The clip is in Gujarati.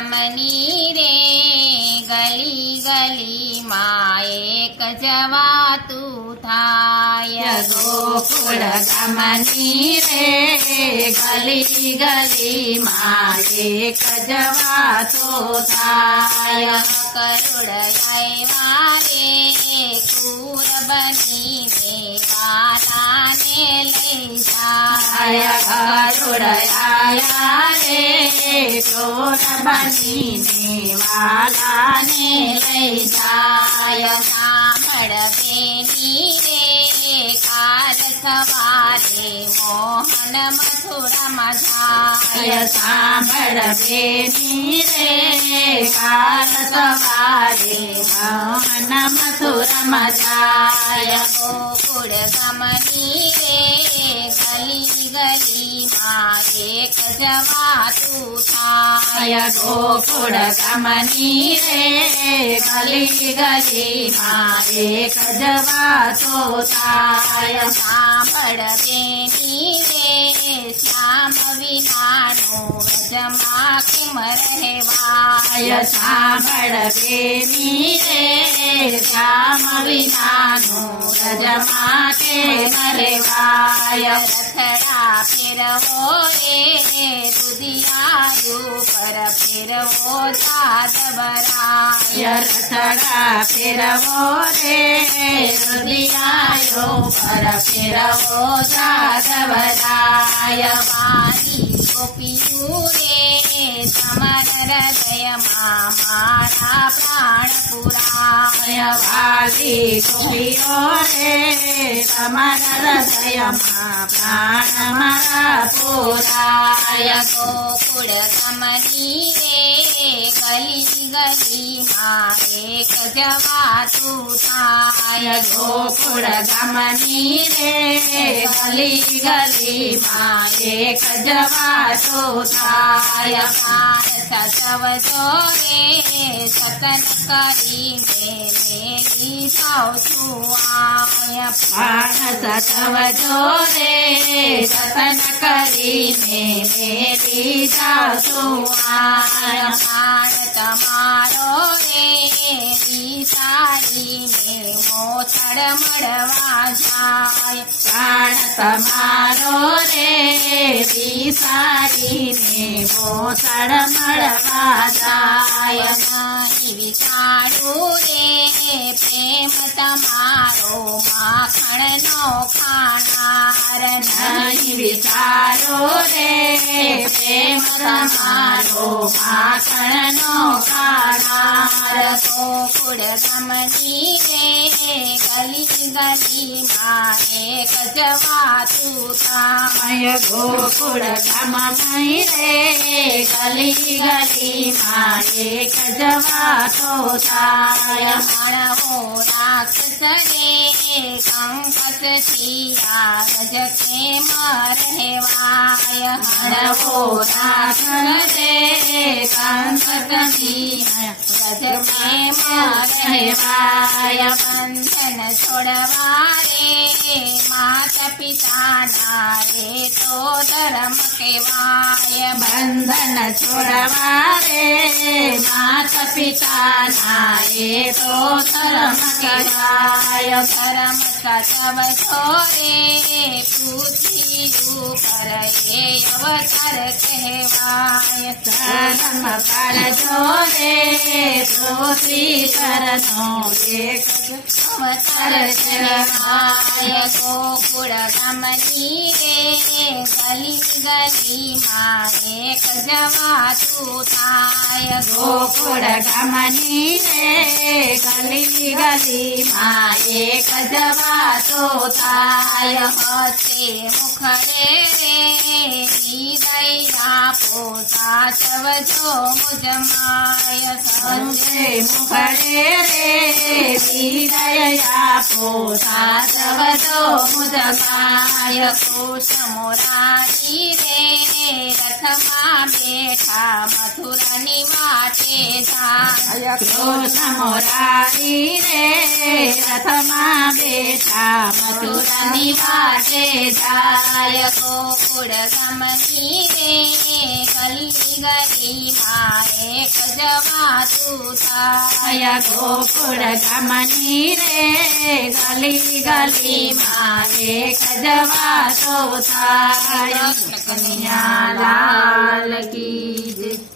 ગામની રે ગલી ગલીમાં એક જવાતું થાય. ગોકુળ ગામની રે ગલી ગલીમાં એક જવાતો થાય. કરુડ આવ્યા રે કુર બનીને વાલાને લઈ જાય. ગરુડ આયા રે ક્રોધ બનીને વાલાને લઈ જાય. સાંભળ બેની રે કાલ સવારે મોહન મથુરામાં જાય. સાંભળ બેની રે કાલ સવારે મોહન મથુરામાં જાય. ગોકુળ ગામની રે ગલી ગલીમાં એક જવાતું થાય. ગોકુળ ગામની રે ગલી ગલીમાં એક જવાતો થાય. સાંભળ બેની રે શ્યામ વિનાનું વ્રજમાં કેમ રહેવાય. સાંભળ બેની રે શ્યામ વિનાનું રજમાં કેમ રહેવાય. રથડા ફેરવો રે દુધિયાયું પર ફેરવો જાદવરાય. રથડા ફેરવો રે રુદિયાયો પર ફેરવો જાદવરાય. વાલી ગોપીયું રે તમાર હૃદયમાં મારા પ્રાણ પુરાય. વાલી ગોપીઓ રે તમારા હૃદયમાં પ્રાણ મારા પુરાય. ગોકુળ ગામની રે ગલી ગલીમાં એક જવાતું થાય. ગોકુળ ગામની રે ગલી ગલીમાં એક જવાતો થાય. સવજો રે જતન કરીને મેલી જાઉં છું આય. માણસ સવજો રે જતન કરીને મેલી જાશું આય. પ્રાણ તમારો રે વિસારીને મોથડ મળવા જાય. પ્રાણ તમારો રે વિસારીને મોસળ મળવા જાય. નહીં વિચારું રે પ્રેમ તમારો માખણનો ખાનાર. નહીં વિચારો રે પ્રેમ તમારો માખણનો ખાનાર. ગોકુળ ગામની રે ગલી ગલીમાં એક જવાતું થાય. ગોકુળ ગામમાં રે ગલી ગલીમાં એક જવાતો થાય. માણવો રાક્ષસ રે કંકસથી રજ કેમ રહેવાય. માણવો રાક્ષસ રે કંકસથી રજ કેમ રહેવાય. બંધન છોડવા રે માતા પિતાના એ તો ધર્મ કહેવાય. બંધન છોડવા રે માતા પિતાના એ તો ધર્મ કહેવાય. ધર્મ સાચવજો રે પૃથ્વી ઉપર એ અવતાર કહેવાય. ધર્મ કરજો રે પૃથ્વી પરનો એક અવતાર કહેવાય. ગોકુળ ગામની રે ગલી ગલીમાં એક જવાતું થાય. ગોકુળ ગામની રે ગલી ગલીમાં એક જવાતો થાય. હસે મુખડે રે હૃદય આપો સાચવજો મુજમાય. સંજય મુખડે રે વિદય આપો સાચવજો મુજમાય. કૃષ્ણ મોરારી રે રથમાં બેઠા મથુરાની વાટે જાય. કૃષ્ણ મોરારી રે રથમાં બેઠા બેઠા મથુરાની વાટે જાય ગોકુળ ગામની રે ગલી ગલીમાં એક જવાતું થાય ગોકુળ ગામની રે ગલી ગલીમાં એક જવાતો થાય કનૈયા લાલ કી જય.